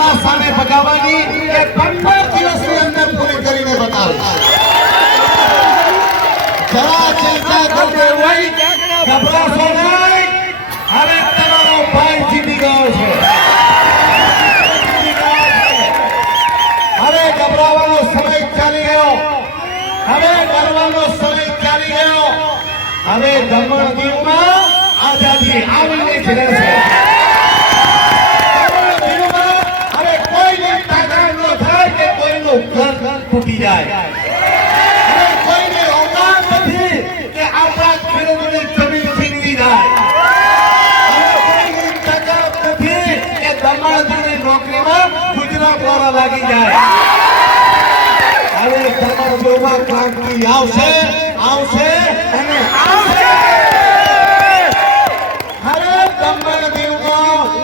આના સામે ભગાવવાની એ પંદર દિવસની અંદર પૂરી કરીને બતાવે જરા ચિંતા કરતો હોય, ગભરાશો નહીં. હવે તમારો ભાઈ જીતી ગયો છે. હવે ગભરાવાનો સમય ચાલી ગયો. હવે ડરવાનો સમય ચાલી ગયો. હવે દમણ દીવમાં આઝાદી આવીને જ રહેશે. તૂટી જાય. કોઈની આવશે આવશે અને આવશે.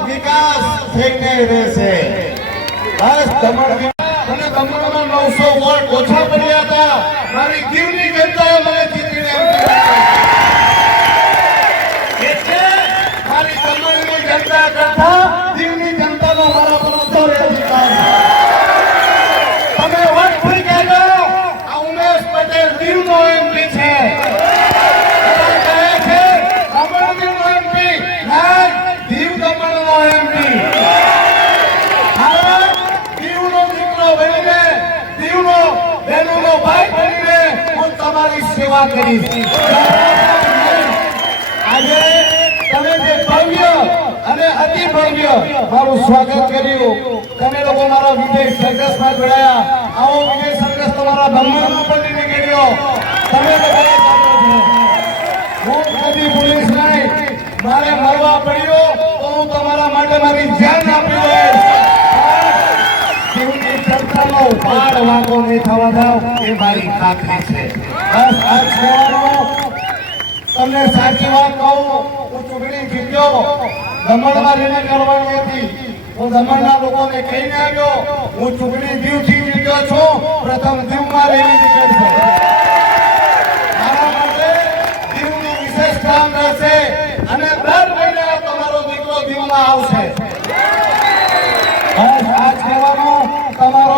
વિકાસ થઈને રહેશે. બસ અને તમારામાં નવસો વોટ ઓછા પડ્યા હતા. મારી ગીરની જનતાએ મને બહેનોનો ભાઈ બનીને હું તમારી સેવા કરીશ. આજે તમે જે ભવ્ય અને અતિ ભવ્ય મારું સ્વાગત કર્યું. તમે લોકો મારા વિજય સંઘર્ષમાં જોડાયા. આવો વિજય સંઘર્ષ તમારા દમણમાં પણ નીકળ્યો તમે હું કદી પોલીસ નહીં. મારે મરવા પડ્યો તો હું તમારા માટે મારી જાન આપી વાંકો નહીં થવા દઉં એ મારી ખાતરી છે. બસ આ જ કહેવાનું તમને સાચી વાત કહું, હું ચૂંટણી જીત્યો. દમણમાં રહીને કરવાની હતી, હું દમણના લોકોને કહીને આવ્યો, હું ચૂંટણી દીવથી જીત્યો છું, પ્રથમ દીવમાં રહીને નીકળશે. મારા માટે દીવનું વિશેષ રહેશે અને દર મહિને તમારો દીકરો દીવમાં આવશે. બસ આ જ કહેવાનું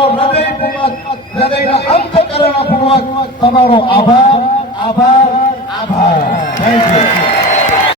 હૃદયપૂર્વક હૃદયના અંતકરણપૂર્વક તમારો આભાર આભાર આભાર. Thank you.